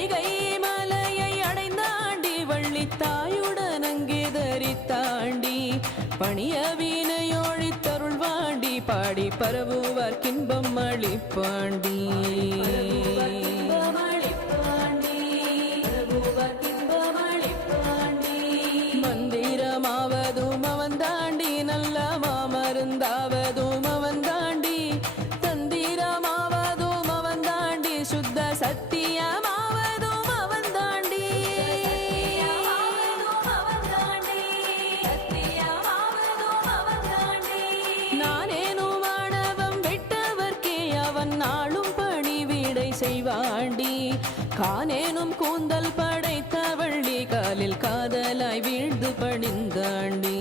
தணிகை மலையை அடைந்தாண்டி வள்ளித்தாயுடன் அங்கே தரித்தாண்டி பணிய வீணையோழி தருள்வாண்டி பாடி பரவுவார் கின்பம் அளிப்பாண்டி மந்திரமாவதும் அவன் தாண்டி நல்ல மாமருந்தாவதும் அவன் தாண்டி தந்திரமாவதும் அவன் தாண்டி சுத்த சத்தியமாவதும் அவன் தாண்டி நானேனும் ஆணவம் விட்டவர்க்கே அவன் நாளும் பணிவிடை செய்வாண்டி கானேனும் கூந்தல் படைத்த வள்ளி காலில் காதலாய் வீழ்ந்து பணிந்தாண்டி